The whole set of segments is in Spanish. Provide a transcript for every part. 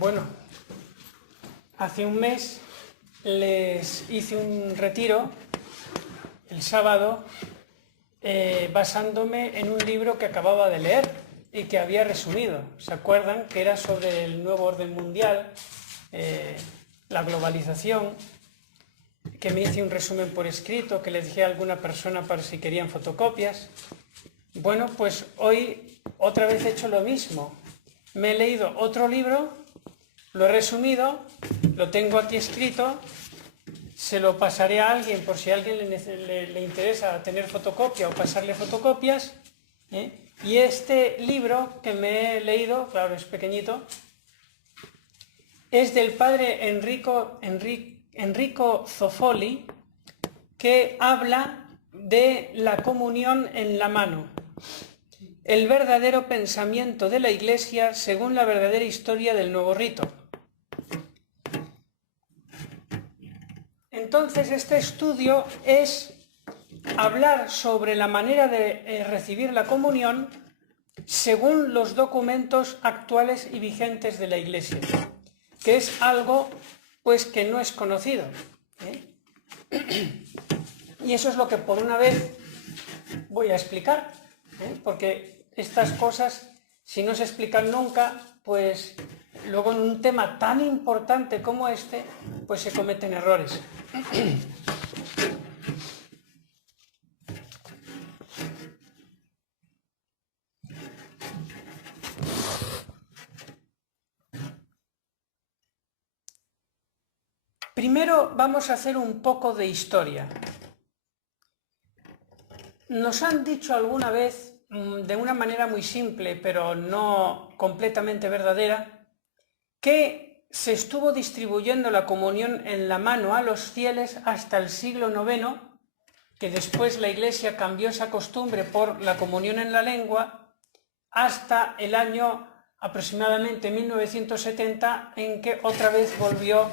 Bueno, hace un mes les hice un retiro el sábado basándome en un libro que acababa de leer y que había resumido. ¿Se acuerdan? Que era sobre el nuevo orden mundial, la globalización, que me hice un resumen por escrito, que les dije a alguna persona para si querían fotocopias. Bueno, pues hoy otra vez he hecho lo mismo. Me he leído otro libro, lo he resumido, lo tengo aquí escrito, se lo pasaré a alguien por si a alguien le interesa tener fotocopia o pasarle fotocopias. Y este libro que me he leído, claro, es pequeñito, es del padre Enrico Zoffoli, que habla de la comunión en la mano, el verdadero pensamiento de la Iglesia según la verdadera historia del nuevo rito. Entonces, este estudio es hablar sobre la manera de recibir la comunión según los documentos actuales y vigentes de la Iglesia, que es algo pues que no es conocido, Y eso es lo que por una vez voy a explicar, porque estas cosas, si no se explican nunca, pues luego en un tema tan importante como este, pues se cometen errores. Primero vamos a hacer un poco de historia. Nos han dicho alguna vez, de una manera muy simple, pero no completamente verdadera, que se estuvo distribuyendo la comunión en la mano a los fieles hasta el siglo IX, que después la Iglesia cambió esa costumbre por la comunión en la lengua, hasta el año aproximadamente 1970, en que otra vez volvió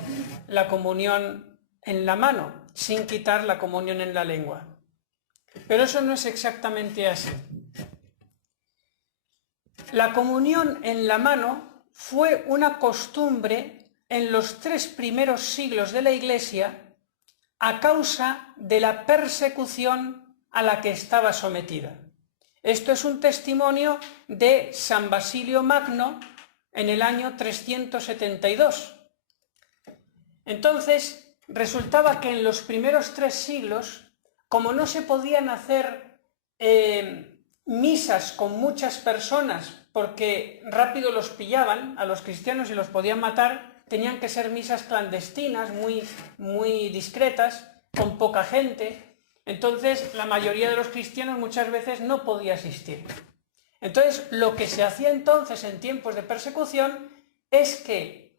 la comunión en la mano, sin quitar la comunión en la lengua. Pero eso no es exactamente así. La comunión en la mano fue una costumbre en los 3 primeros siglos de la Iglesia a causa de la persecución a la que estaba sometida. Esto es un testimonio de San Basilio Magno en el año 372. Entonces, resultaba que en los primeros 3 siglos, como no se podían hacer misas con muchas personas porque rápido los pillaban a los cristianos y los podían matar, tenían que ser misas clandestinas, muy discretas, con poca gente. Entonces la mayoría de los cristianos muchas veces no podía asistir. Entonces lo que se hacía entonces en tiempos de persecución es que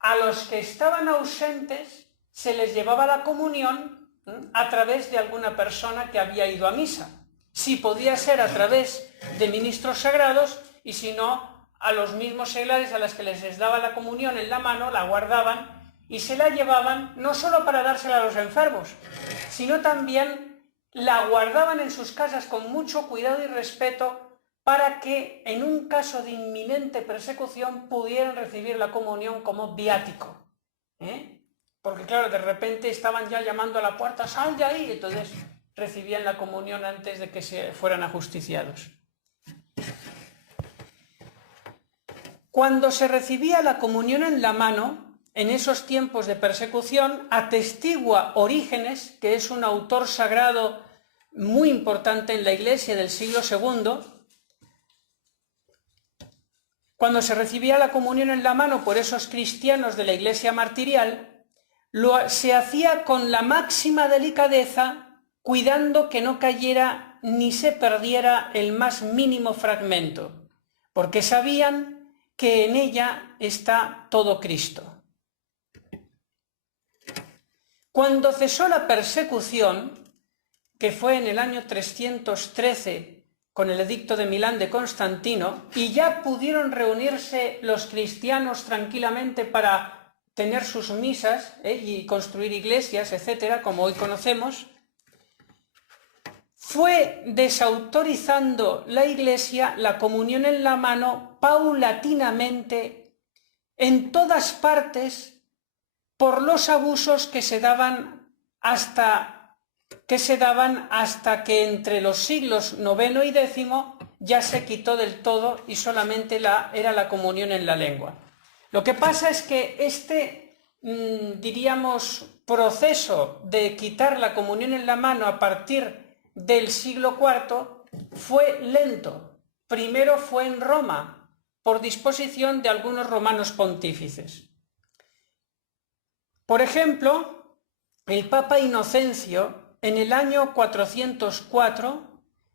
a los que estaban ausentes se les llevaba la comunión a través de alguna persona que había ido a misa. Si podía ser a través de ministros sagrados, y si no, a los mismos seglares a los que les daba la comunión en la mano, la guardaban y se la llevaban no solo para dársela a los enfermos, sino también la guardaban en sus casas con mucho cuidado y respeto para que en un caso de inminente persecución pudieran recibir la comunión como viático. Porque claro, de repente estaban ya llamando a la puerta, ¡sal de ahí! Entonces recibían la comunión antes de que se fueran ajusticiados. Cuando se recibía la comunión en la mano, en esos tiempos de persecución, atestigua Orígenes, que es un autor sagrado muy importante en la Iglesia del siglo II, cuando se recibía la comunión en la mano por esos cristianos de la Iglesia martirial, se hacía con la máxima delicadeza, cuidando que no cayera ni se perdiera el más mínimo fragmento, porque sabían que en ella está todo Cristo. Cuando cesó la persecución, que fue en el año 313 con el edicto de Milán de Constantino, y ya pudieron reunirse los cristianos tranquilamente para tener sus misas y construir iglesias, etcétera, como hoy conocemos, fue desautorizando la Iglesia la comunión en la mano paulatinamente en todas partes por los abusos que se daban hasta que entre los siglos IX y X ya se quitó del todo y solamente era la comunión en la lengua. Lo que pasa es que diríamos, proceso de quitar la comunión en la mano a partir del siglo IV fue lento. Primero fue en Roma, por disposición de algunos romanos pontífices. Por ejemplo, el Papa Inocencio, en el año 404,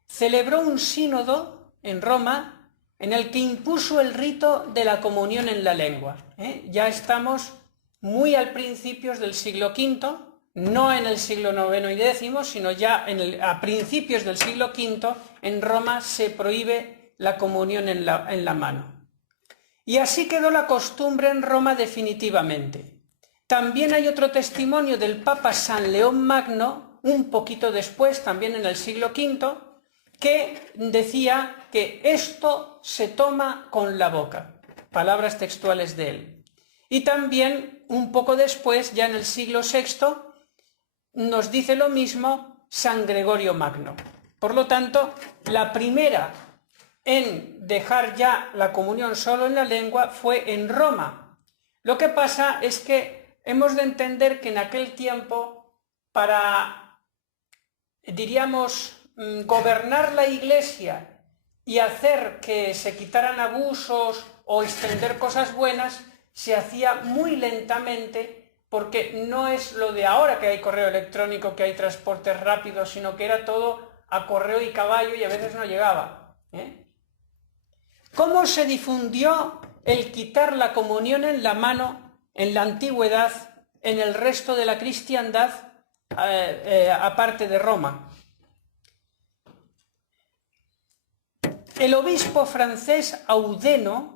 celebró un sínodo en Roma en el que impuso el rito de la comunión en la lengua. Ya estamos muy al principios del siglo V, no en el siglo IX y X, sino ya a principios del siglo V, en Roma se prohíbe la comunión en la mano. Y así quedó la costumbre en Roma definitivamente. También hay otro testimonio del Papa San León Magno, un poquito después, también en el siglo V, que decía que esto se toma con la boca, palabras textuales de él. Y también, un poco después, ya en el siglo VI, nos dice lo mismo San Gregorio Magno. Por lo tanto, la primera en dejar ya la comunión solo en la lengua fue en Roma. Lo que pasa es que hemos de entender que en aquel tiempo, para, diríamos, gobernar la Iglesia y hacer que se quitaran abusos o extender cosas buenas, se hacía muy lentamente, porque no es lo de ahora que hay correo electrónico, que hay transportes rápidos, sino que era todo a correo y caballo y a veces no llegaba. ¿Cómo se difundió el quitar la comunión en la mano en la antigüedad, en el resto de la cristiandad, aparte de Roma? El obispo francés Audeno,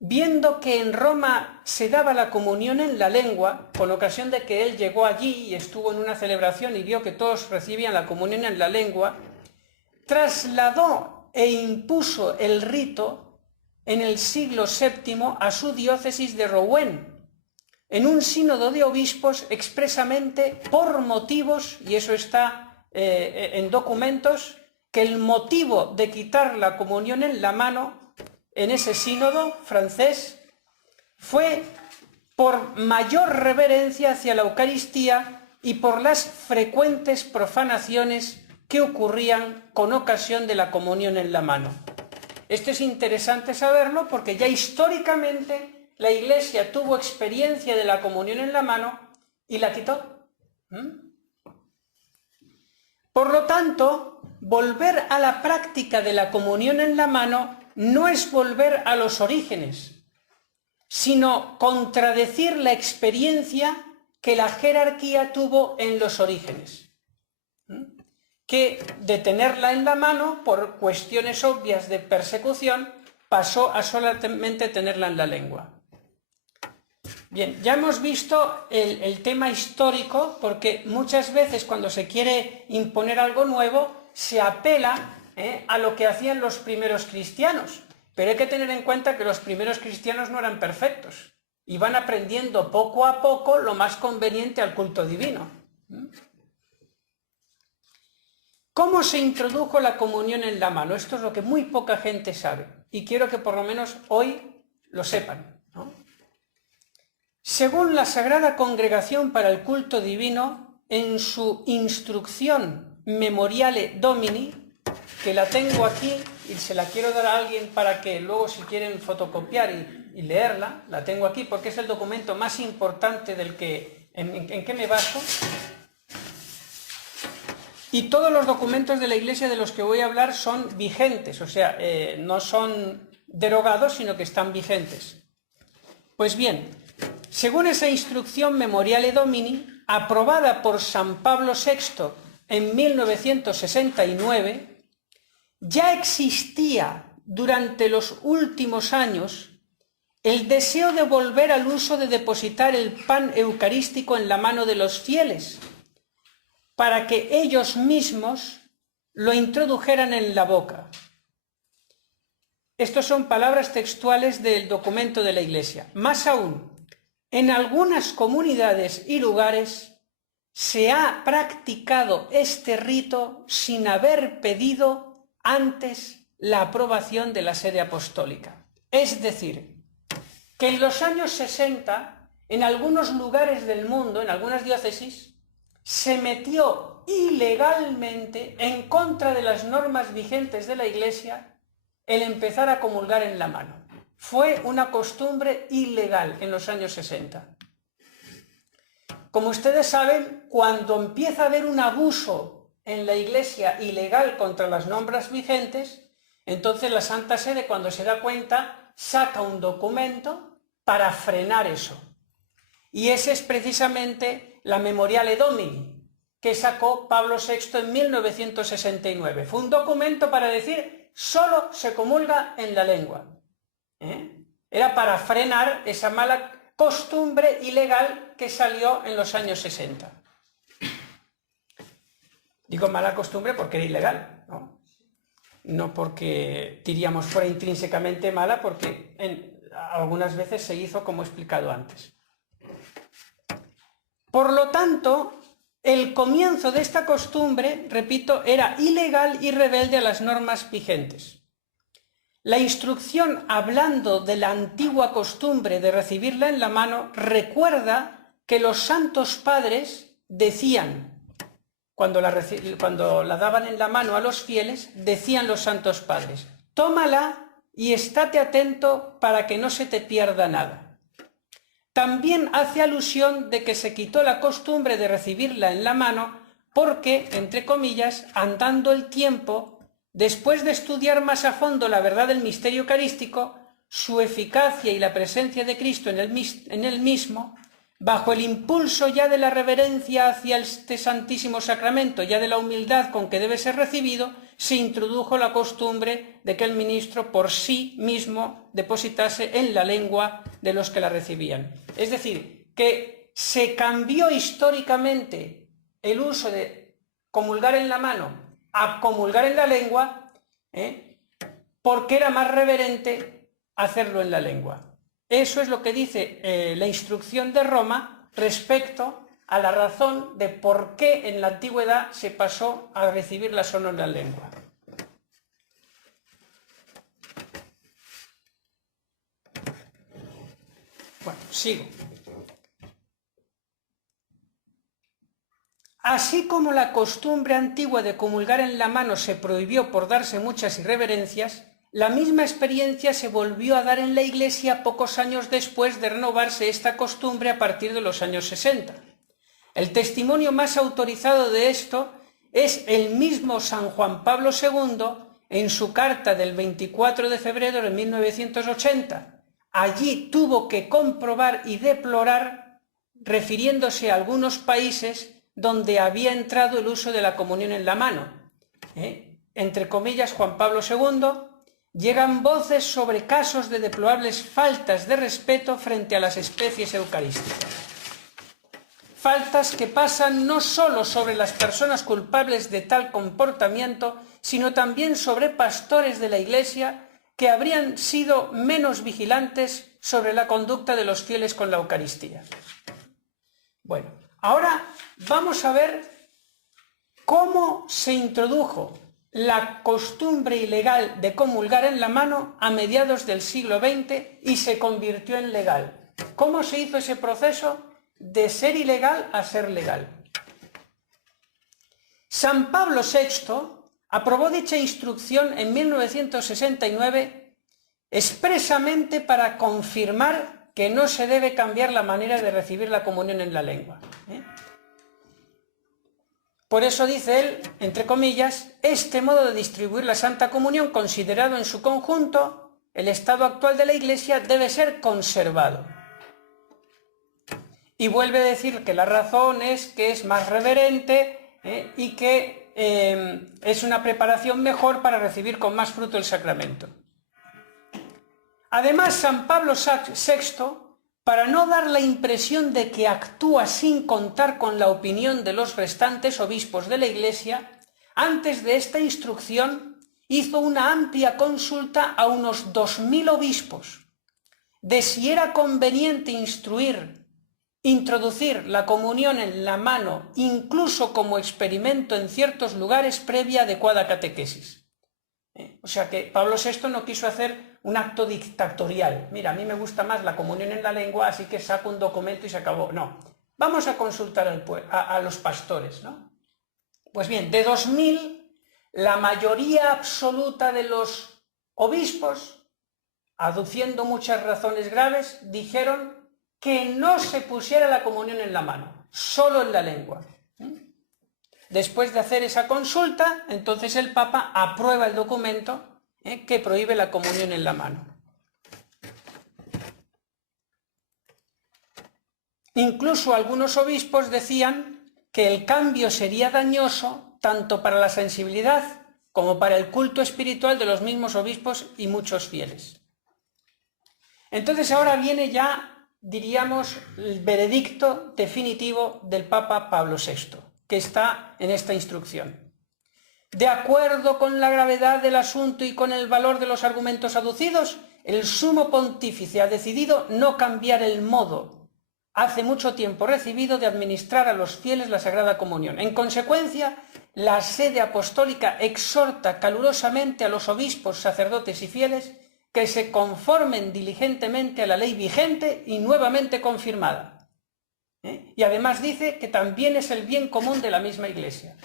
viendo que en Roma se daba la comunión en la lengua, con ocasión de que él llegó allí y estuvo en una celebración y vio que todos recibían la comunión en la lengua, trasladó e impuso el rito en el siglo VII a su diócesis de Rouen, en un sínodo de obispos expresamente por motivos, y eso está en documentos, que el motivo de quitar la comunión en la mano en ese sínodo francés fue por mayor reverencia hacia la Eucaristía y por las frecuentes profanaciones que ocurrían con ocasión de la comunión en la mano. Esto es interesante saberlo porque ya históricamente la Iglesia tuvo experiencia de la comunión en la mano y la quitó. Por lo tanto, volver a la práctica de la comunión en la mano no es volver a los orígenes, sino contradecir la experiencia que la jerarquía tuvo en los orígenes, que de tenerla en la mano, por cuestiones obvias de persecución, pasó a solamente tenerla en la lengua. Bien, ya hemos visto el tema histórico, porque muchas veces cuando se quiere imponer algo nuevo, se apela a lo que hacían los primeros cristianos. Pero hay que tener en cuenta que los primeros cristianos no eran perfectos, y van aprendiendo poco a poco lo más conveniente al culto divino. ¿Cómo se introdujo la comunión en la mano? Esto es lo que muy poca gente sabe, y quiero que por lo menos hoy lo sepan, ¿no? Según la Sagrada Congregación para el Culto Divino, en su instrucción Memoriale Domini, que la tengo aquí y se la quiero dar a alguien para que luego, si quieren fotocopiar y leerla, la tengo aquí porque es el documento más importante del que, en que me baso. Y todos los documentos de la Iglesia de los que voy a hablar son vigentes, o sea, no son derogados, sino que están vigentes. Pues bien, según esa instrucción Memoriale Domini, aprobada por San Pablo VI en 1969, ya existía durante los últimos años el deseo de volver al uso de depositar el pan eucarístico en la mano de los fieles, para que ellos mismos lo introdujeran en la boca. Estos son palabras textuales del documento de la Iglesia. Más aún, en algunas comunidades y lugares se ha practicado este rito sin haber pedido antes la aprobación de la sede apostólica. Es decir, que en los años 60, en algunos lugares del mundo, en algunas diócesis, se metió ilegalmente, en contra de las normas vigentes de la Iglesia, el empezar a comulgar en la mano. Fue una costumbre ilegal en los años 60. Como ustedes saben, cuando empieza a haber un abuso en la Iglesia ilegal contra las normas vigentes, entonces la Santa Sede, cuando se da cuenta, saca un documento para frenar eso. Y ese es precisamente la Memoriale Domini, que sacó Pablo VI en 1969. Fue un documento para decir, solo se comulga en la lengua. Era para frenar esa mala costumbre ilegal que salió en los años 60. Digo mala costumbre porque era ilegal, ¿no? No porque diríamos fuera intrínsecamente mala, porque algunas veces se hizo como he explicado antes. Por lo tanto, el comienzo de esta costumbre, repito, era ilegal y rebelde a las normas vigentes. La instrucción, hablando de la antigua costumbre de recibirla en la mano, recuerda que los santos padres decían, cuando la daban en la mano a los fieles, decían los santos padres, tómala y estate atento para que no se te pierda nada. También hace alusión de que se quitó la costumbre de recibirla en la mano porque, entre comillas, andando el tiempo, después de estudiar más a fondo la verdad del misterio eucarístico, su eficacia y la presencia de Cristo en el mismo, bajo el impulso ya de la reverencia hacia este Santísimo Sacramento, ya de la humildad con que debe ser recibido, se introdujo la costumbre de que el ministro por sí mismo depositase en la lengua de los que la recibían. Es decir, que se cambió históricamente el uso de comulgar en la mano a comulgar en la lengua, porque era más reverente hacerlo en la lengua. Eso es lo que dice la instrucción de Roma respecto a la razón de por qué en la antigüedad se pasó a recibirla solo en la lengua. Bueno, sigo. Así como la costumbre antigua de comulgar en la mano se prohibió por darse muchas irreverencias, la misma experiencia se volvió a dar en la Iglesia pocos años después de renovarse esta costumbre a partir de los años 60. El testimonio más autorizado de esto es el mismo San Juan Pablo II en su carta del 24 de febrero de 1980. Allí tuvo que comprobar y deplorar, refiriéndose a algunos países donde había entrado el uso de la comunión en la mano. Entre comillas, Juan Pablo II, llegan voces sobre casos de deplorables faltas de respeto frente a las especies eucarísticas. Faltas que pasan no solo sobre las personas culpables de tal comportamiento, sino también sobre pastores de la Iglesia que habrían sido menos vigilantes sobre la conducta de los fieles con la Eucaristía. Bueno, ahora vamos a ver cómo se introdujo la costumbre ilegal de comulgar en la mano a mediados del siglo XX y se convirtió en legal. ¿Cómo se hizo ese proceso de ser ilegal a ser legal? San Pablo VI aprobó dicha instrucción en 1969 expresamente para confirmar que no se debe cambiar la manera de recibir la comunión en la lengua. Por eso dice él, entre comillas, este modo de distribuir la Santa Comunión, considerado en su conjunto, el estado actual de la Iglesia, debe ser conservado. Y vuelve a decir que la razón es que es más reverente y que es una preparación mejor para recibir con más fruto el sacramento. Además, San Pablo VI, para no dar la impresión de que actúa sin contar con la opinión de los restantes obispos de la Iglesia, antes de esta instrucción hizo una amplia consulta a unos 2000 obispos de si era conveniente introducir la comunión en la mano, incluso como experimento en ciertos lugares previa adecuada catequesis. O sea que Pablo VI no quiso hacer un acto dictatorial. Mira, a mí me gusta más la comunión en la lengua, así que saco un documento y se acabó. No, vamos a consultar a los pastores, ¿no? Pues bien, de 2000, la mayoría absoluta de los obispos, aduciendo muchas razones graves, dijeron que no se pusiera la comunión en la mano, solo en la lengua. Después de hacer esa consulta, entonces el Papa aprueba el documento que prohíbe la comunión en la mano. Incluso algunos obispos decían que el cambio sería dañoso tanto para la sensibilidad como para el culto espiritual de los mismos obispos y muchos fieles. Entonces ahora viene ya, diríamos, el veredicto definitivo del Papa Pablo VI, que está en esta instrucción. De acuerdo con la gravedad del asunto y con el valor de los argumentos aducidos, el Sumo Pontífice ha decidido no cambiar el modo, hace mucho tiempo recibido, de administrar a los fieles la Sagrada Comunión. En consecuencia, la Sede Apostólica exhorta calurosamente a los obispos, sacerdotes y fieles que se conformen diligentemente a la ley vigente y nuevamente confirmada. Y además dice que también es el bien común de la misma Iglesia.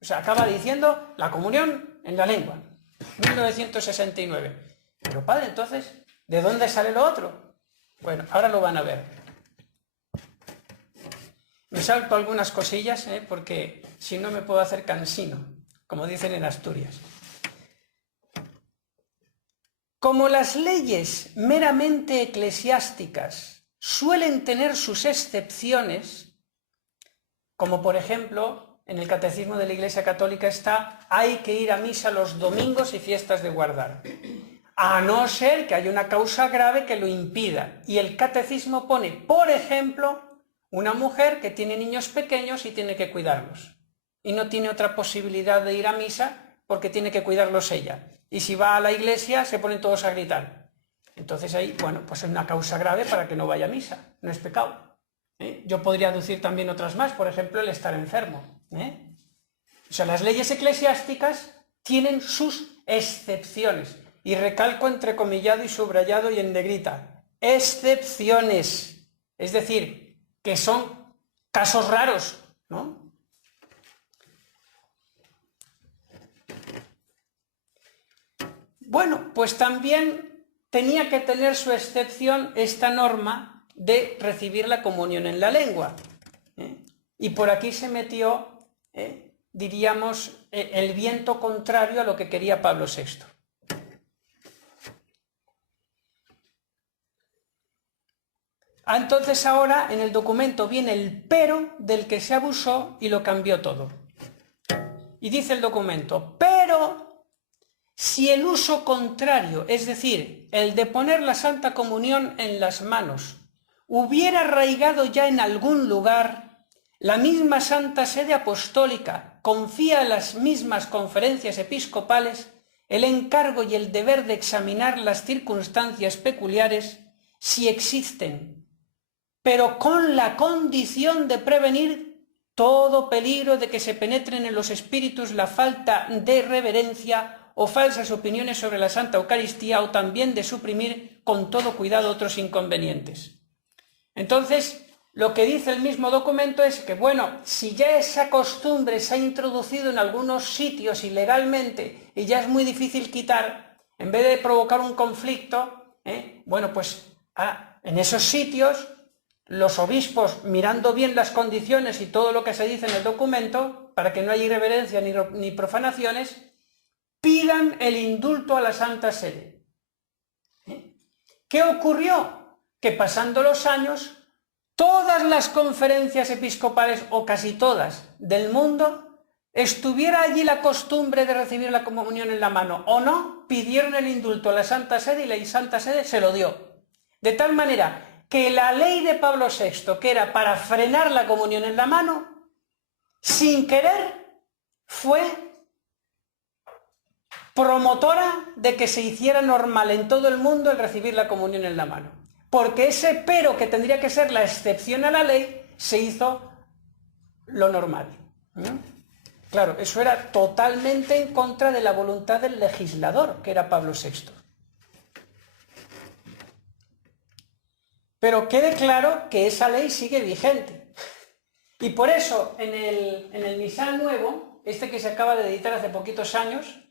O sea, acaba diciendo la comunión en la lengua. 1969. Pero padre, entonces, ¿de dónde sale lo otro? Bueno, ahora lo van a ver. Me salto algunas cosillas, porque si no me puedo hacer cansino, como dicen en Asturias. Como las leyes meramente eclesiásticas suelen tener sus excepciones, como por ejemplo, en el Catecismo de la Iglesia Católica está, hay que ir a misa los domingos y fiestas de guardar, a no ser que haya una causa grave que lo impida. Y el Catecismo pone, por ejemplo, una mujer que tiene niños pequeños y tiene que cuidarlos, y no tiene otra posibilidad de ir a misa porque tiene que cuidarlos ella. Y si va a la iglesia se ponen todos a gritar. Entonces ahí, bueno, pues es una causa grave para que no vaya a misa, no es pecado. Yo podría aducir también otras más, por ejemplo, el estar enfermo. O sea, las leyes eclesiásticas tienen sus excepciones. Y recalco entrecomillado y subrayado y en negrita. Excepciones. Es decir, que son casos raros, ¿no? Bueno, pues también tenía que tener su excepción esta norma de recibir la comunión en la lengua. Y por aquí se metió, diríamos, el viento contrario a lo que quería Pablo VI. Entonces ahora en el documento viene el pero del que se abusó y lo cambió todo. Y dice el documento, pero si el uso contrario, es decir, el de poner la Santa Comunión en las manos, hubiera arraigado ya en algún lugar, la misma Santa Sede Apostólica confía a las mismas conferencias episcopales el encargo y el deber de examinar las circunstancias peculiares si existen, pero con la condición de prevenir todo peligro de que se penetren en los espíritus la falta de reverencia o falsas opiniones sobre la Santa Eucaristía, o también de suprimir con todo cuidado otros inconvenientes. Entonces, lo que dice el mismo documento es que, bueno, si ya esa costumbre se ha introducido en algunos sitios ilegalmente y ya es muy difícil quitar, en vez de provocar un conflicto, bueno, pues en esos sitios los obispos, mirando bien las condiciones y todo lo que se dice en el documento, para que no haya irreverencia ni profanaciones, pidan el indulto a la Santa Sede. ¿Qué ocurrió? Que pasando los años, todas las conferencias episcopales, o casi todas, del mundo, estuviera allí la costumbre de recibir la comunión en la mano o no, pidieron el indulto a la Santa Sede y la Santa Sede se lo dio. De tal manera que la ley de Pablo VI, que era para frenar la comunión en la mano, sin querer, fue promotora de que se hiciera normal en todo el mundo el recibir la comunión en la mano. Porque ese pero que tendría que ser la excepción a la ley, se hizo lo normal. Claro, eso era totalmente en contra de la voluntad del legislador, que era Pablo VI. Pero quede claro que esa ley sigue vigente. Y por eso, en el misal nuevo, este que se acaba de editar hace poquitos años,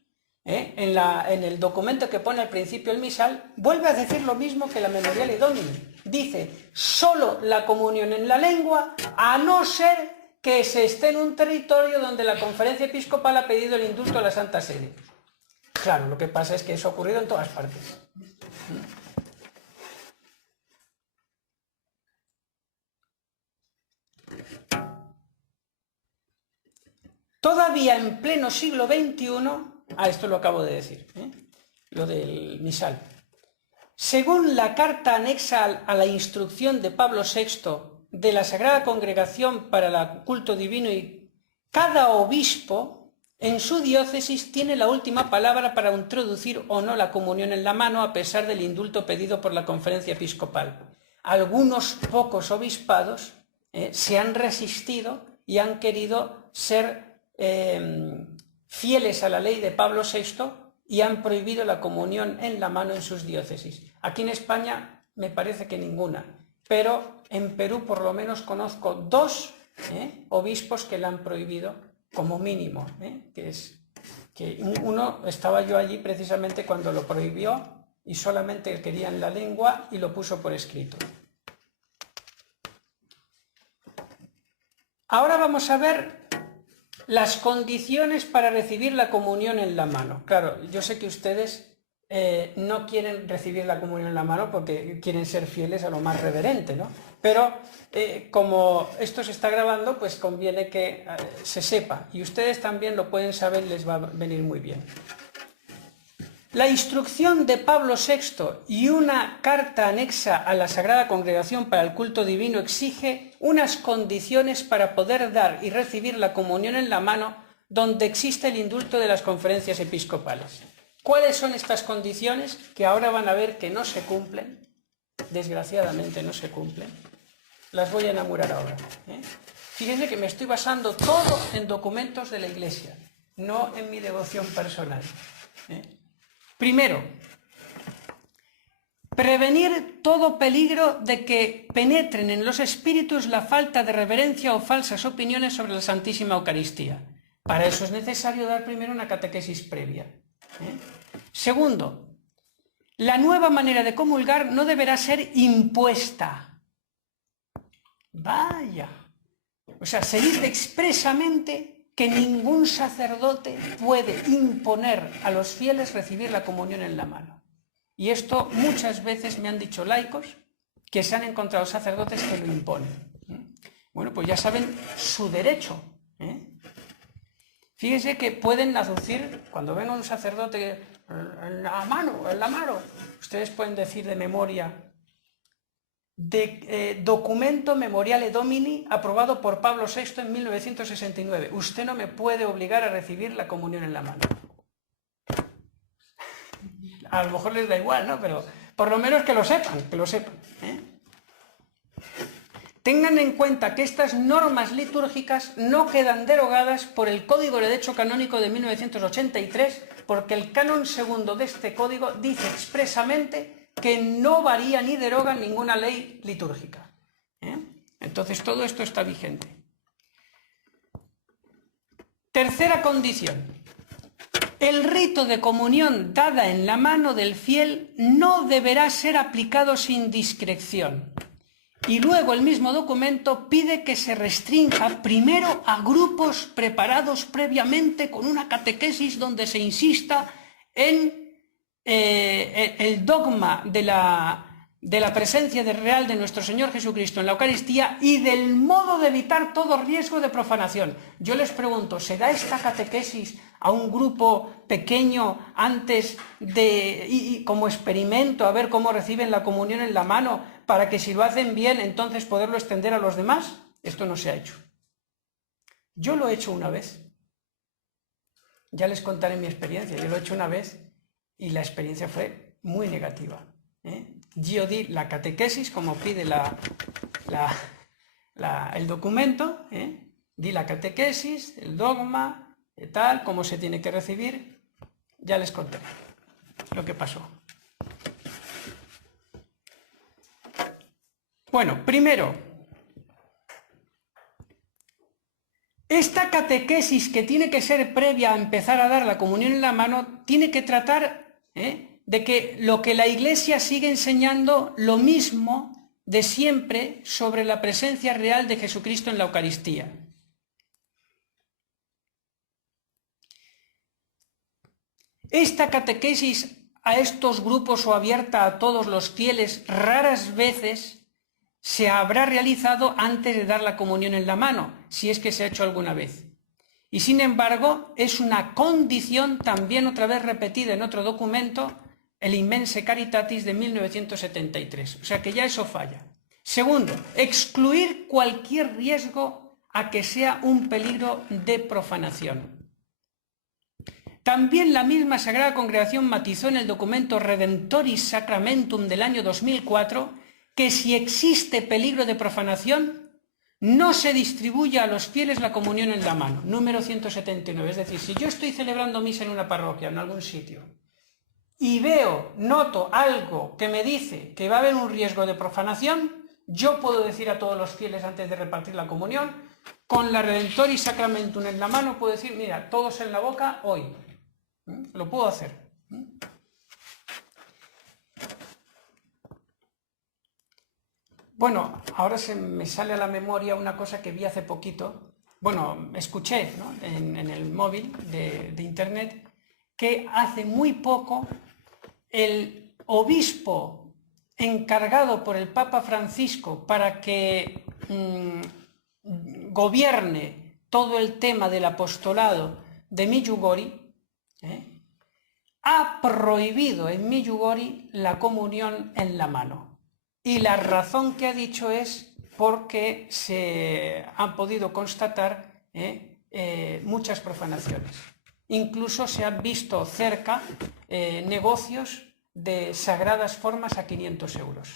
en el documento que pone al principio el misal, vuelve a decir lo mismo que la Memoriale Domini. Dice, solo la comunión en la lengua, a no ser que se esté en un territorio donde la Conferencia Episcopal ha pedido el indulto a la Santa Sede. Claro, lo que pasa es que eso ha ocurrido en todas partes. Todavía en pleno siglo XXI, esto lo acabo de decir, lo del misal. Según la carta anexa a la instrucción de Pablo VI de la Sagrada Congregación para el Culto Divino, y cada obispo en su diócesis tiene la última palabra para introducir o no la comunión en la mano, a pesar del indulto pedido por la Conferencia Episcopal. Algunos pocos obispados se han resistido y han querido ser fieles a la ley de Pablo VI y han prohibido la comunión en la mano en sus diócesis. Aquí en España me parece que ninguna, pero en Perú por lo menos conozco 2 obispos que la han prohibido como mínimo, que uno estaba yo allí precisamente cuando lo prohibió y solamente quería en la lengua y lo puso por escrito. Ahora vamos a ver las condiciones para recibir la comunión en la mano. Claro, yo sé que ustedes no quieren recibir la comunión en la mano porque quieren ser fieles a lo más reverente, ¿no? Pero como esto se está grabando, pues conviene que se sepa. Y ustedes también lo pueden saber y les va a venir muy bien. La instrucción de Pablo VI y una carta anexa a la Sagrada Congregación para el Culto Divino exige unas condiciones para poder dar y recibir la comunión en la mano donde existe el indulto de las conferencias episcopales. ¿Cuáles son estas condiciones que ahora van a ver que no se cumplen? Desgraciadamente no se cumplen. Las voy a enumerar ahora. Fíjense que me estoy basando todo en documentos de la Iglesia, no en mi devoción personal. Primero, prevenir todo peligro de que penetren en los espíritus la falta de reverencia o falsas opiniones sobre la Santísima Eucaristía. Para eso es necesario dar primero una catequesis previa. Segundo, la nueva manera de comulgar no deberá ser impuesta. Vaya. O sea, se dice expresamente que ningún sacerdote puede imponer a los fieles recibir la comunión en la mano. Y esto muchas veces me han dicho laicos que se han encontrado sacerdotes que lo imponen. Bueno, pues ya saben su derecho. Fíjense que pueden aducir, cuando venga un sacerdote en la mano, ustedes pueden decir de memoria, documento Memoriale Domini aprobado por Pablo VI en 1969. Usted no me puede obligar a recibir la comunión en la mano. A lo mejor les da igual, ¿no? Pero por lo menos que lo sepan, Tengan en cuenta que estas normas litúrgicas no quedan derogadas por el Código de Derecho Canónico de 1983, porque el canon segundo de este código dice expresamente que no varía ni deroga ninguna ley litúrgica. Entonces todo esto está vigente. Tercera condición. El rito de comunión dada en la mano del fiel no deberá ser aplicado sin discreción. Y luego el mismo documento pide que se restrinja primero a grupos preparados previamente con una catequesis donde se insista en el dogma de la presencia real de nuestro Señor Jesucristo en la Eucaristía y del modo de evitar todo riesgo de profanación. Yo les pregunto, ¿se da esta catequesis a un grupo pequeño antes y como experimento a ver cómo reciben la comunión en la mano para que si lo hacen bien entonces poderlo extender a los demás? Esto no se ha hecho. Yo lo he hecho una vez. Ya les contaré mi experiencia. Yo lo he hecho una vez y la experiencia fue muy negativa. Yo di la catequesis, como pide el documento, di la catequesis, el dogma, tal, cómo se tiene que recibir. Ya les contaré lo que pasó. Bueno, primero, esta catequesis que tiene que ser previa a empezar a dar la comunión en la mano, tiene que tratar de que lo que la Iglesia sigue enseñando lo mismo de siempre sobre la presencia real de Jesucristo en la Eucaristía. Esta catequesis a estos grupos o abierta a todos los fieles raras veces se habrá realizado antes de dar la comunión en la mano, si es que se ha hecho alguna vez. Y sin embargo, es una condición también otra vez repetida en otro documento, el Immense Caritatis de 1973. O sea que ya eso falla. Segundo, excluir cualquier riesgo a que sea un peligro de profanación. También la misma Sagrada Congregación matizó en el documento Redemptoris Sacramentum del año 2004 que si existe peligro de profanación, no se distribuye a los fieles la comunión en la mano. Número 179. Es decir, si yo estoy celebrando misa en una parroquia, en algún sitio, y noto algo que me dice que va a haber un riesgo de profanación, yo puedo decir a todos los fieles antes de repartir la comunión, con la Redemptoris Sacramentum en la mano, puedo decir, mira, todos en la boca hoy. Lo puedo hacer. Bueno, ahora se me sale a la memoria una cosa que vi hace poquito, bueno, escuché, ¿no?, en el móvil de internet, que hace muy poco el obispo encargado por el Papa Francisco para que gobierne todo el tema del apostolado de Medjugorje, ha prohibido en Medjugorje la comunión en la mano. Y la razón que ha dicho es porque se han podido constatar muchas profanaciones. Incluso se han visto cerca negocios de sagradas formas a 500 euros.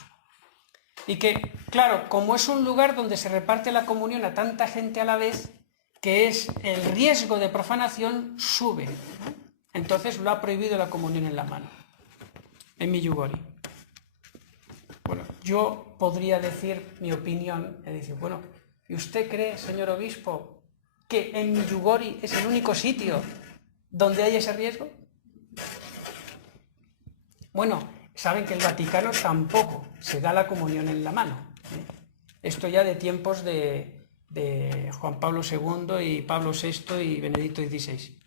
Y que, claro, como es un lugar donde se reparte la comunión a tanta gente a la vez, que es el riesgo de profanación sube, ¿no? Entonces lo ha prohibido la comunión en la mano, en Medjugorje. Bueno, yo podría decir mi opinión, es decir, bueno, ¿y usted cree, señor obispo, que en Medjugorje es el único sitio donde hay ese riesgo? Bueno, saben que el Vaticano tampoco se da la comunión en la mano. Esto ya de tiempos de Juan Pablo II y Pablo VI y Benedicto XVI.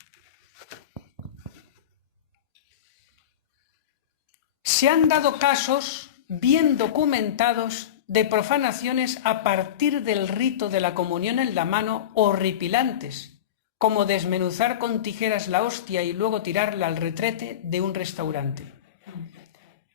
Se han dado casos bien documentados de profanaciones a partir del rito de la comunión en la mano horripilantes, como desmenuzar con tijeras la hostia y luego tirarla al retrete de un restaurante.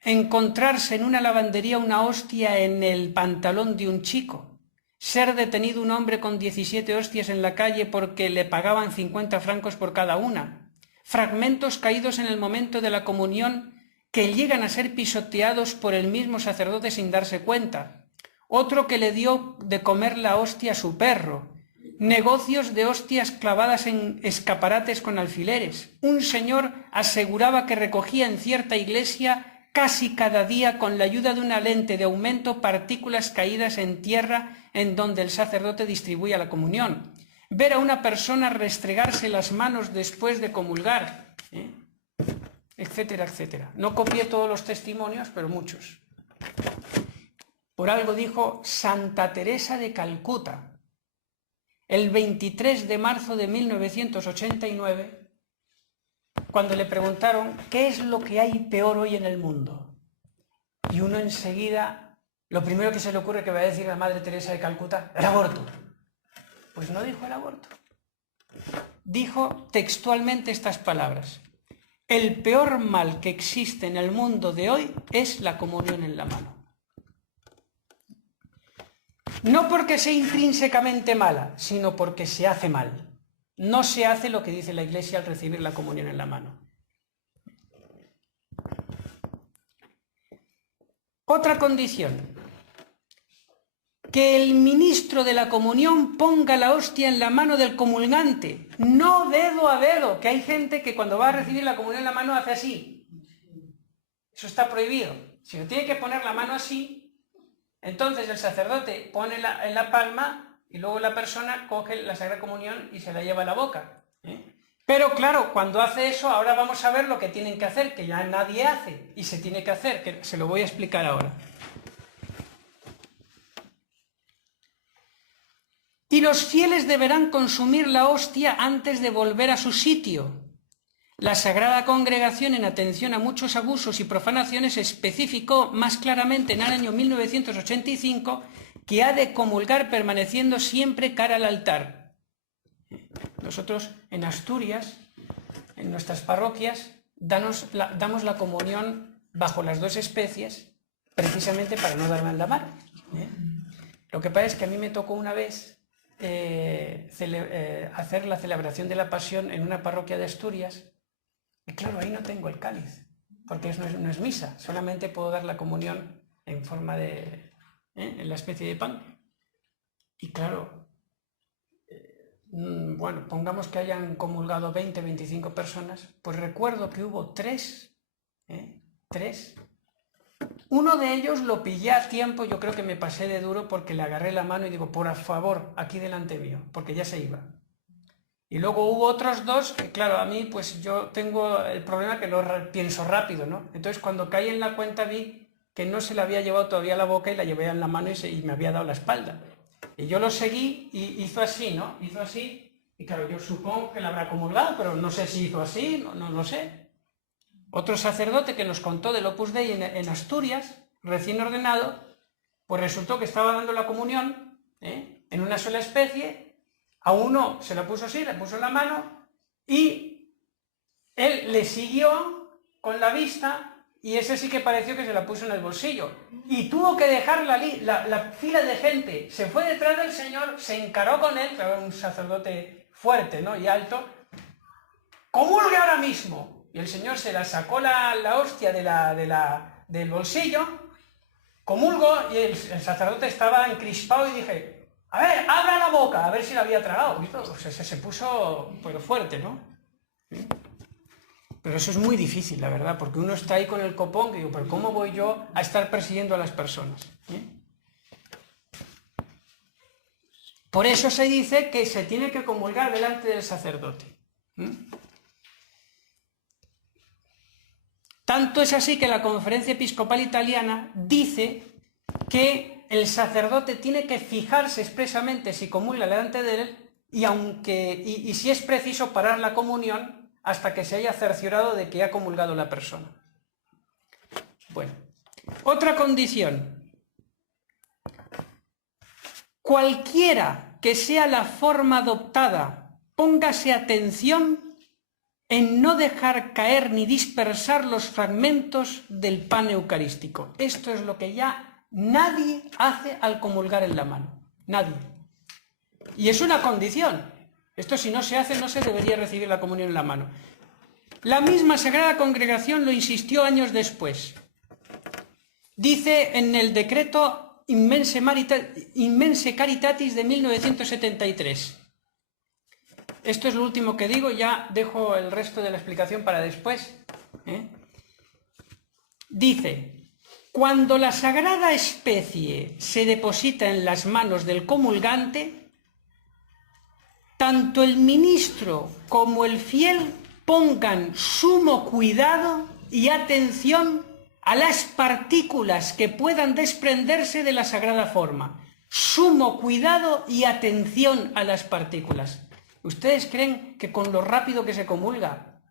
Encontrarse en una lavandería una hostia en el pantalón de un chico. Ser detenido un hombre con 17 hostias en la calle porque le pagaban 50 francos por cada una. Fragmentos caídos en el momento de la comunión que llegan a ser pisoteados por el mismo sacerdote sin darse cuenta. Otro que le dio de comer la hostia a su perro. Negocios de hostias clavadas en escaparates con alfileres. Un señor aseguraba que recogía en cierta iglesia casi cada día con la ayuda de una lente de aumento partículas caídas en tierra en donde el sacerdote distribuía la comunión. Ver a una persona restregarse las manos después de comulgar, etcétera, etcétera. No copié todos los testimonios, pero muchos. Por algo dijo Santa Teresa de Calcuta, el 23 de marzo de 1989, cuando le preguntaron ¿qué es lo que hay peor hoy en el mundo? Y uno enseguida, lo primero que se le ocurre que va a decir la Madre Teresa de Calcuta, el aborto. Pues no dijo el aborto. Dijo textualmente estas palabras: el peor mal que existe en el mundo de hoy es la comunión en la mano. No porque sea intrínsecamente mala, sino porque se hace mal. no se hace lo que dice la Iglesia al recibir la comunión en la mano. Otra condición: que el ministro de la comunión ponga la hostia en la mano del comulgante, no dedo a dedo, que hay gente que cuando va a recibir la comunión en la mano hace así. Eso está prohibido. Si no tiene que poner la mano así, entonces el sacerdote pone en la palma y luego la persona coge la Sagrada Comunión y se la lleva a la boca. Pero claro, cuando hace eso, ahora vamos a ver lo que tienen que hacer, que ya nadie hace y se tiene que hacer, que se lo voy a explicar ahora. Y los fieles deberán consumir la hostia antes de volver a su sitio. La Sagrada Congregación, en atención a muchos abusos y profanaciones, especificó más claramente en el año 1985 que ha de comulgar permaneciendo siempre cara al altar. Nosotros en Asturias, en nuestras parroquias, damos la comunión bajo las dos especies, precisamente para no darme en la mano. Lo que pasa es que a mí me tocó una vez hacer la celebración de la Pasión en una parroquia de Asturias, y claro, ahí no tengo el cáliz, porque no es misa, solamente puedo dar la comunión en forma de... en la especie de pan. Y claro, bueno, pongamos que hayan comulgado 20, 25 personas, pues recuerdo que hubo tres. Uno de ellos lo pillé a tiempo, yo creo que me pasé de duro porque le agarré la mano y digo, por favor, aquí delante mío, porque ya se iba. Y luego hubo otros dos que, claro, a mí pues yo tengo el problema que lo pienso rápido, ¿no? Entonces cuando caí en la cuenta vi que no se la había llevado todavía a la boca y la llevé en la mano y me había dado la espalda. Y yo lo seguí y hizo así, ¿no? Hizo así, y claro, yo supongo que la habrá comulgado, pero no sé si hizo así, no lo sé. Otro sacerdote que nos contó del Opus Dei en Asturias, recién ordenado, pues resultó que estaba dando la comunión en una sola especie. A uno se la puso así, le puso en la mano, y él le siguió con la vista, y ese sí que pareció que se la puso en el bolsillo. Y tuvo que dejar la fila de gente. Se fue detrás del Señor, se encaró con él, que era un sacerdote fuerte, ¿no? Y alto. ¡Comulgue ahora mismo! Y el Señor se la sacó la hostia del bolsillo, comulgó, y el sacerdote estaba encrispado y dije... A ver, abra la boca, a ver si la había tragado. O sea, se puso pero fuerte, ¿no? Pero eso es muy difícil, la verdad, porque uno está ahí con el copón, que digo, pero ¿cómo voy yo a estar persiguiendo a las personas? Por eso se dice que se tiene que comulgar delante del sacerdote. Tanto es así que la Conferencia Episcopal Italiana dice que el sacerdote tiene que fijarse expresamente si comulga delante de él y si es preciso parar la comunión hasta que se haya cerciorado de que ha comulgado la persona. Bueno, otra condición. Cualquiera que sea la forma adoptada, póngase atención en no dejar caer ni dispersar los fragmentos del pan eucarístico. Esto es lo que ya nadie hace al comulgar en la mano. Nadie. Y es una condición. Esto si no se hace, no se debería recibir la comunión en la mano. La misma Sagrada Congregación lo insistió años después. Dice en el decreto Immense Caritatis de 1973. Esto es lo último que digo, ya dejo el resto de la explicación para después. Dice... Cuando la sagrada especie se deposita en las manos del comulgante, tanto el ministro como el fiel pongan sumo cuidado y atención a las partículas que puedan desprenderse de la sagrada forma. Sumo cuidado y atención a las partículas. ¿Ustedes creen que con lo rápido que se comulga,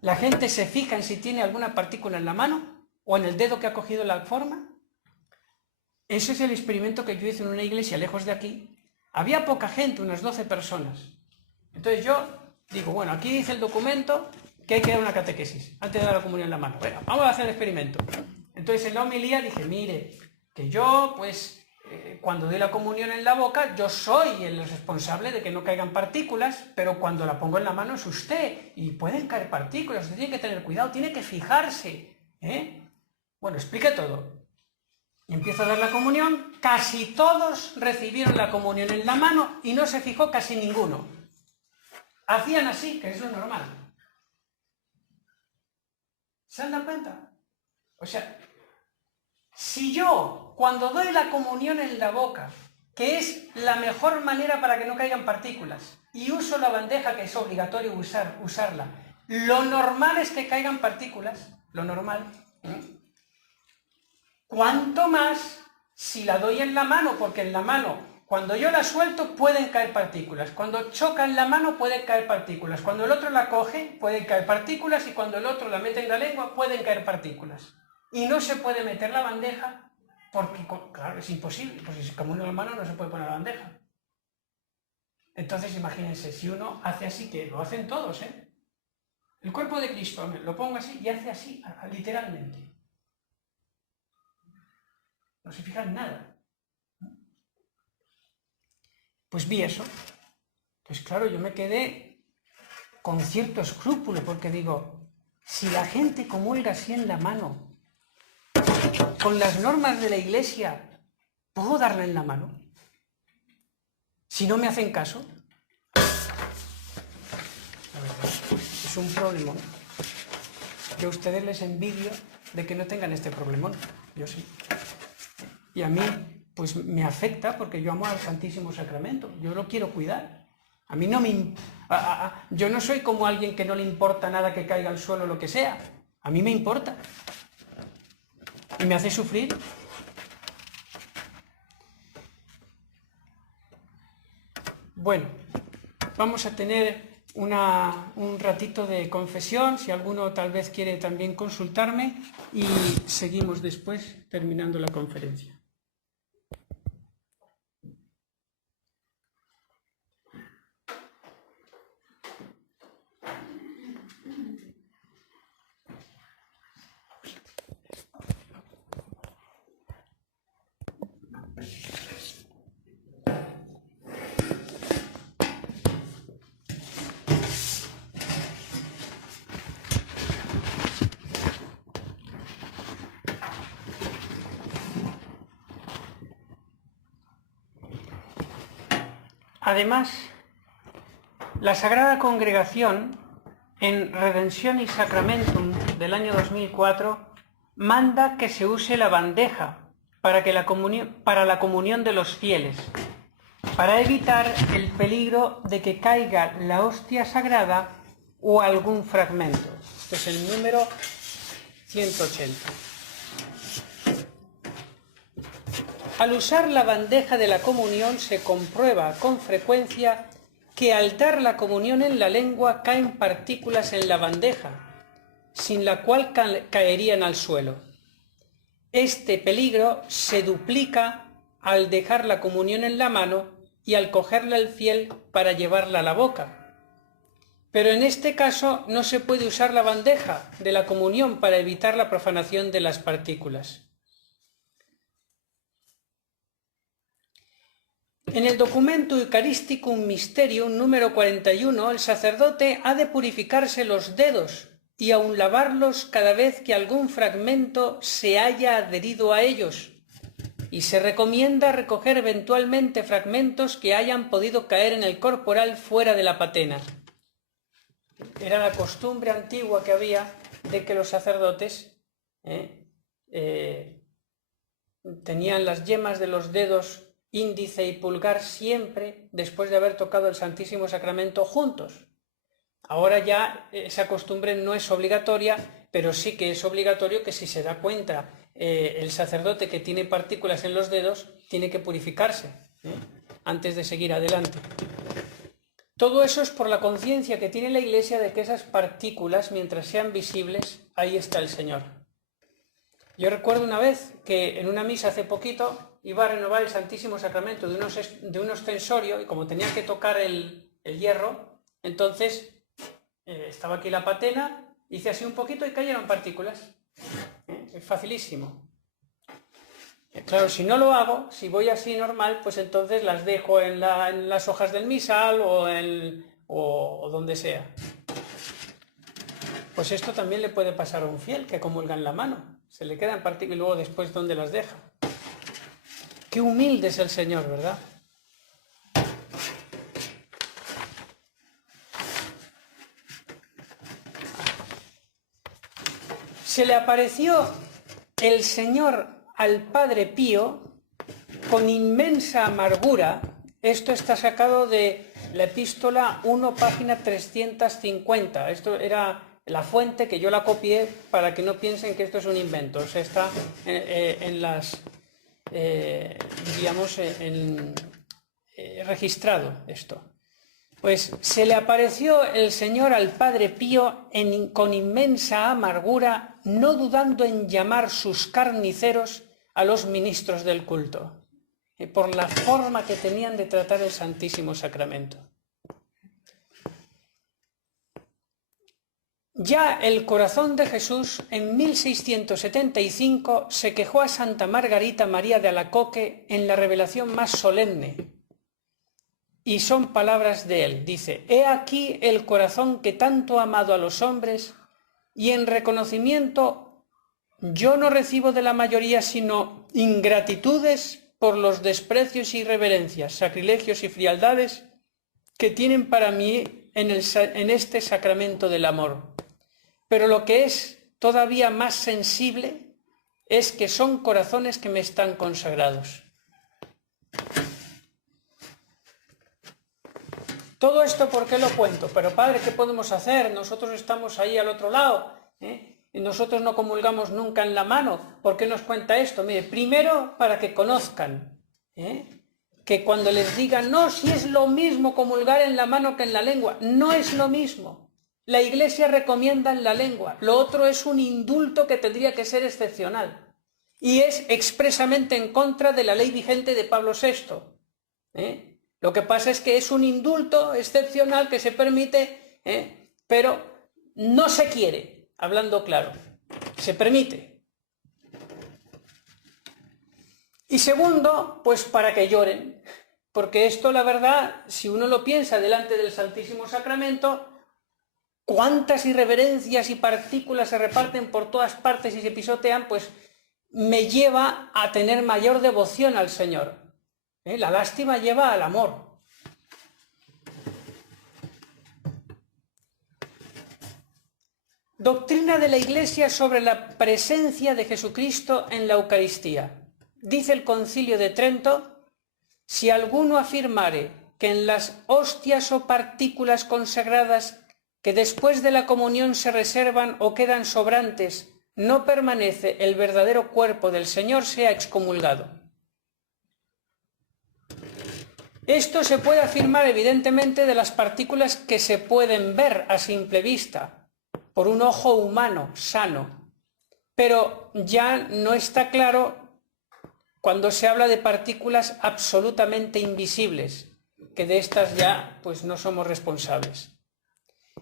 la gente se fija en si tiene alguna partícula en la mano? ¿O en el dedo que ha cogido la forma? Ese es el experimento que yo hice en una iglesia lejos de aquí. Había poca gente, unas 12 personas. Entonces yo digo, bueno, aquí dice el documento que hay que dar una catequesis antes de dar la comunión en la mano. Bueno, vamos a hacer el experimento. Entonces en la homilía dije, mire, que yo pues cuando doy la comunión en la boca, yo soy el responsable de que no caigan partículas, pero cuando la pongo en la mano es usted, y pueden caer partículas, usted tiene que tener cuidado, tiene que fijarse, Bueno, expliqué todo. Y empiezo a dar la comunión, casi todos recibieron la comunión en la mano y no se fijó casi ninguno. Hacían así, que es lo normal. ¿Se han dado cuenta? O sea, si yo, cuando doy la comunión en la boca, que es la mejor manera para que no caigan partículas, y uso la bandeja, que es obligatorio usarla, lo normal es que caigan partículas, lo normal. Cuanto más si la doy en la mano, porque en la mano, cuando yo la suelto, pueden caer partículas. Cuando choca en la mano, pueden caer partículas. Cuando el otro la coge, pueden caer partículas, y cuando el otro la mete en la lengua, pueden caer partículas. Y no se puede meter la bandeja, porque, claro, es imposible, porque si como uno en la mano no se puede poner la bandeja. Entonces, imagínense, si uno hace así, que lo hacen todos, El cuerpo de Cristo, lo pongo así y hace así, literalmente. No se fija en nada. Pues vi eso. Pues claro, yo me quedé con cierto escrúpulo, porque digo, si la gente comulga así en la mano, con las normas de la Iglesia, ¿puedo darla en la mano? Si no me hacen caso. La verdad, es un problemón. Yo a ustedes les envidio de que no tengan este problemón. Yo sí. Y a mí, pues me afecta, porque yo amo al Santísimo Sacramento, yo lo quiero cuidar. A mí no me... yo no soy como alguien que no le importa nada que caiga al suelo o lo que sea. A mí me importa. Y me hace sufrir. Bueno, vamos a tener un ratito de confesión, si alguno tal vez quiere también consultarme, y seguimos después terminando la conferencia. Además, la Sagrada Congregación, en Redemption y Sacramentum del año 2004, manda que se use la bandeja para la comunión de los fieles, para evitar el peligro de que caiga la hostia sagrada o algún fragmento. Este es el número 180. Al usar la bandeja de la comunión se comprueba con frecuencia que al dar la comunión en la lengua caen partículas en la bandeja, sin la cual caerían al suelo. Este peligro se duplica al dejar la comunión en la mano y al cogerla el fiel para llevarla a la boca. Pero en este caso no se puede usar la bandeja de la comunión para evitar la profanación de las partículas. En el documento Eucharisticum Mysterium número 41, el sacerdote ha de purificarse los dedos y aun lavarlos cada vez que algún fragmento se haya adherido a ellos, y se recomienda recoger eventualmente fragmentos que hayan podido caer en el corporal fuera de la patena. Era la costumbre antigua que había de que los sacerdotes tenían las yemas de los dedos índice y pulgar siempre después de haber tocado el Santísimo Sacramento juntos. Ahora ya esa costumbre no es obligatoria, pero sí que es obligatorio que si se da cuenta el sacerdote que tiene partículas en los dedos, tiene que purificarse antes de seguir adelante. Todo eso es por la conciencia que tiene la Iglesia de que esas partículas, mientras sean visibles, ahí está el Señor. Yo recuerdo una vez que en una misa hace poquito iba a renovar el Santísimo Sacramento de un ostensorio, y como tenía que tocar el hierro, entonces estaba aquí la patena, hice así un poquito y cayeron partículas. Es facilísimo. Claro, si no lo hago, si voy así normal, pues entonces las dejo en las hojas del misal o donde sea. Pues esto también le puede pasar a un fiel que comulga en la mano. Se le quedan partículas y luego después ¿dónde las deja? Qué humilde es el Señor, ¿verdad? Se le apareció el Señor al Padre Pío con inmensa amargura. Esto está sacado de la epístola 1, página 350. Esto era la fuente que yo la copié para que no piensen que esto es un invento. O sea, está registrado esto. Pues se le apareció el Señor al Padre Pío con inmensa amargura, no dudando en llamar sus carniceros a los ministros del culto, por la forma que tenían de tratar el Santísimo Sacramento. Ya el corazón de Jesús, en 1675, se quejó a Santa Margarita María de Alacoque en la revelación más solemne. Y son palabras de él. Dice: «He aquí el corazón que tanto ha amado a los hombres, y en reconocimiento yo no recibo de la mayoría sino ingratitudes por los desprecios y irreverencias, sacrilegios y frialdades que tienen para mí en este sacramento del amor. Pero lo que es todavía más sensible es que son corazones que me están consagrados». Todo esto, ¿por qué lo cuento? Pero padre, ¿qué podemos hacer? Nosotros estamos ahí al otro lado, y nosotros no comulgamos nunca en la mano. ¿Por qué nos cuenta esto? Mire, primero para que conozcan, que cuando les digan, no, si es lo mismo comulgar en la mano que en la lengua, no es lo mismo. La Iglesia recomienda en la lengua, lo otro es un indulto que tendría que ser excepcional. Y es expresamente en contra de la ley vigente de Pablo VI. Lo que pasa es que es un indulto excepcional que se permite, pero no se quiere, hablando claro, se permite. Y segundo, pues para que lloren, porque esto, la verdad, si uno lo piensa delante del Santísimo Sacramento, cuántas irreverencias y partículas se reparten por todas partes y se pisotean, pues me lleva a tener mayor devoción al Señor. La lástima lleva al amor. Doctrina de la Iglesia sobre la presencia de Jesucristo en la Eucaristía. Dice el Concilio de Trento: si alguno afirmare que en las hostias o partículas consagradas que después de la comunión se reservan o quedan sobrantes no permanece el verdadero cuerpo del Señor, sea excomulgado. Esto se puede afirmar evidentemente de las partículas que se pueden ver a simple vista, por un ojo humano, sano, pero ya no está claro cuando se habla de partículas absolutamente invisibles, que de estas ya pues no somos responsables.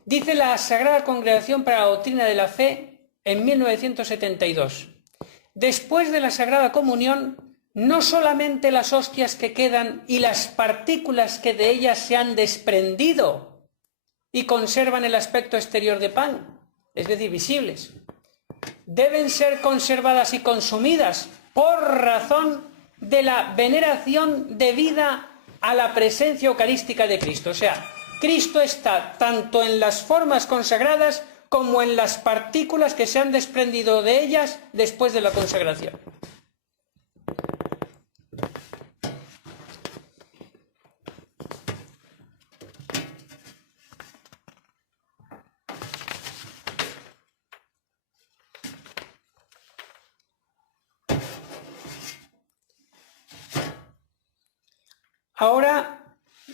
Dice la Sagrada Congregación para la Doctrina de la Fe en 1972, después de la Sagrada Comunión, no solamente las hostias que quedan y las partículas que de ellas se han desprendido y conservan el aspecto exterior de pan, es decir, visibles, deben ser conservadas y consumidas por razón de la veneración debida a la presencia eucarística de Cristo. O sea, Cristo está tanto en las formas consagradas como en las partículas que se han desprendido de ellas después de la consagración. Ahora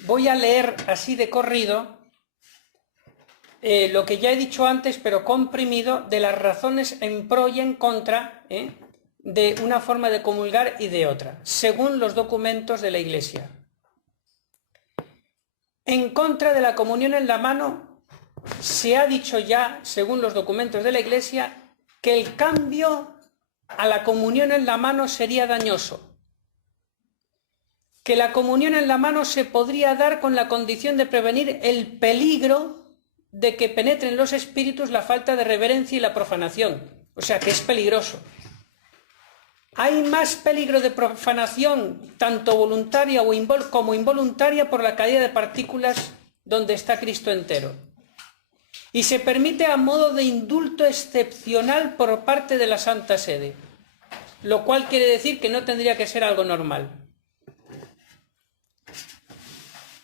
voy a leer así de corrido lo que ya he dicho antes, pero comprimido, de las razones en pro y en contra de una forma de comulgar y de otra, según los documentos de la Iglesia. En contra de la comunión en la mano, se ha dicho ya, según los documentos de la Iglesia, que el cambio a la comunión en la mano sería dañoso. Que la comunión en la mano se podría dar con la condición de prevenir el peligro de que penetren los espíritus la falta de reverencia y la profanación. O sea, que es peligroso. Hay más peligro de profanación, tanto voluntaria como involuntaria, por la caída de partículas donde está Cristo entero. Y se permite a modo de indulto excepcional por parte de la Santa Sede, lo cual quiere decir que no tendría que ser algo normal.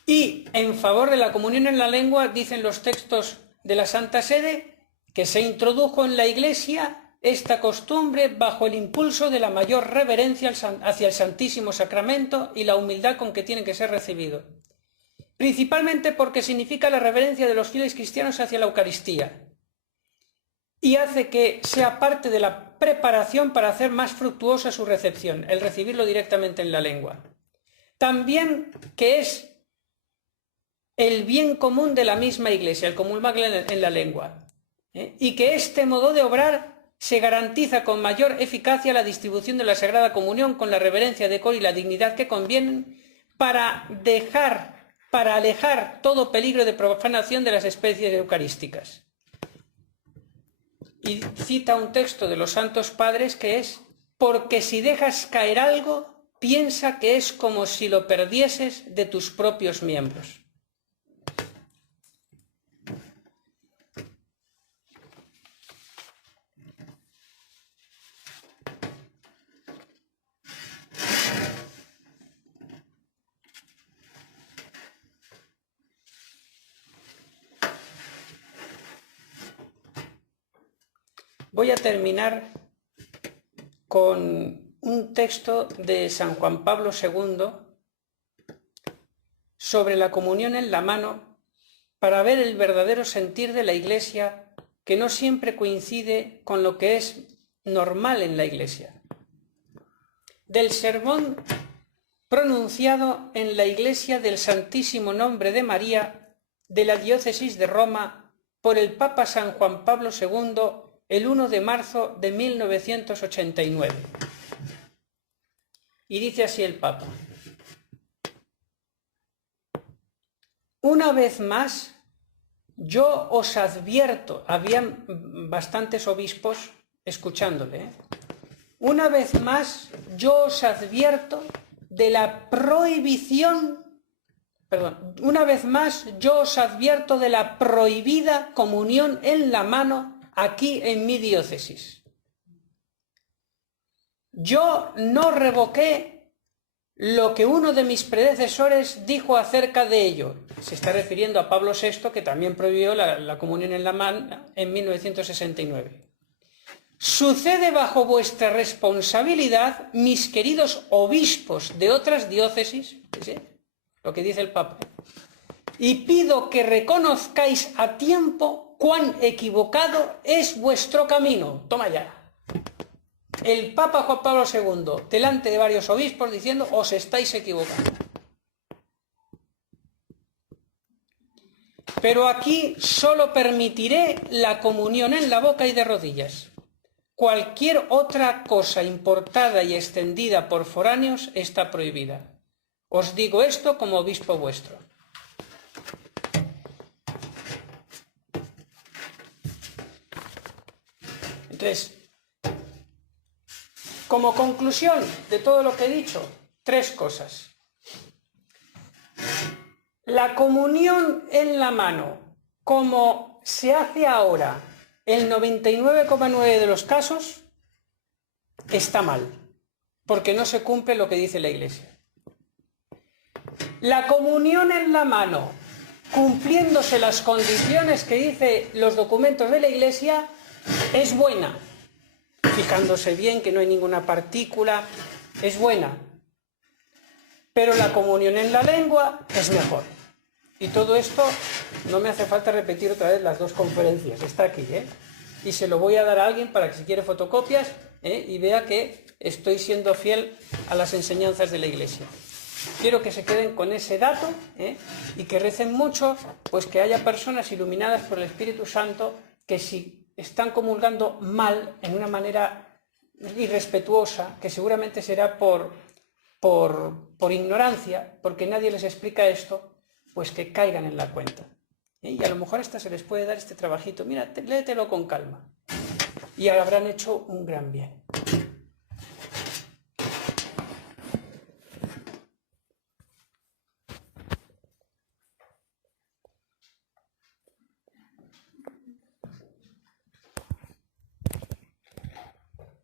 Y en favor de la comunión en la lengua, dicen los textos de la Santa Sede, que se introdujo en la Iglesia esta costumbre bajo el impulso de la mayor reverencia hacia el Santísimo Sacramento y la humildad con que tiene que ser recibido. Principalmente porque significa la reverencia de los fieles cristianos hacia la Eucaristía y hace que sea parte de la preparación para hacer más fructuosa su recepción, el recibirlo directamente en la lengua. También que es el bien común de la misma Iglesia, el comulgar en la lengua, y que este modo de obrar se garantiza con mayor eficacia la distribución de la Sagrada Comunión con la reverencia, decoro y la dignidad que convienen para alejar todo peligro de profanación de las especies eucarísticas. Y cita un texto de los Santos Padres que es: porque si dejas caer algo, piensa que es como si lo perdieses de tus propios miembros. Voy a terminar con un texto de San Juan Pablo II sobre la comunión en la mano para ver el verdadero sentir de la Iglesia, que no siempre coincide con lo que es normal en la Iglesia. Del sermón pronunciado en la Iglesia del Santísimo Nombre de María de la Diócesis de Roma por el Papa San Juan Pablo II el 1 de marzo de 1989. Y dice así el Papa: una vez más, yo os advierto, habían bastantes obispos escuchándole, una vez más, yo os advierto de la prohibición, una vez más, yo os advierto de la prohibida comunión en la mano aquí en mi diócesis. Yo no revoqué lo que uno de mis predecesores dijo acerca de ello. Se está refiriendo a Pablo VI, que también prohibió la comunión en la mano en 1969. Sucede bajo vuestra responsabilidad, mis queridos obispos de otras diócesis, ¿sí? Lo que dice el Papa, y pido que reconozcáis a tiempo cuán equivocado es vuestro camino. Toma ya. El Papa Juan Pablo II, delante de varios obispos, diciendo: os estáis equivocando. Pero aquí solo permitiré la comunión en la boca y de rodillas. Cualquier otra cosa importada y extendida por foráneos está prohibida. Os digo esto como obispo vuestro. Entonces, como conclusión de todo lo que he dicho, 3 cosas. La comunión en la mano, como se hace ahora, el 99,9 de los casos, está mal, porque no se cumple lo que dice la Iglesia. La comunión en la mano, cumpliéndose las condiciones que dice los documentos de la Iglesia, es buena, fijándose bien que no hay ninguna partícula, es buena. Pero la comunión en la lengua es mejor. Y todo esto no me hace falta repetir otra vez las 2 conferencias, está aquí, y se lo voy a dar a alguien para que, si quiere, fotocopias, y vea que estoy siendo fiel a las enseñanzas de la Iglesia. Quiero que se queden con ese dato, y que recen mucho, pues que haya personas iluminadas por el Espíritu Santo que, si están comulgando mal, en una manera irrespetuosa, que seguramente será por ignorancia, porque nadie les explica esto, pues que caigan en la cuenta. Y a lo mejor hasta se les puede dar este trabajito, mira, léetelo con calma, y habrán hecho un gran bien.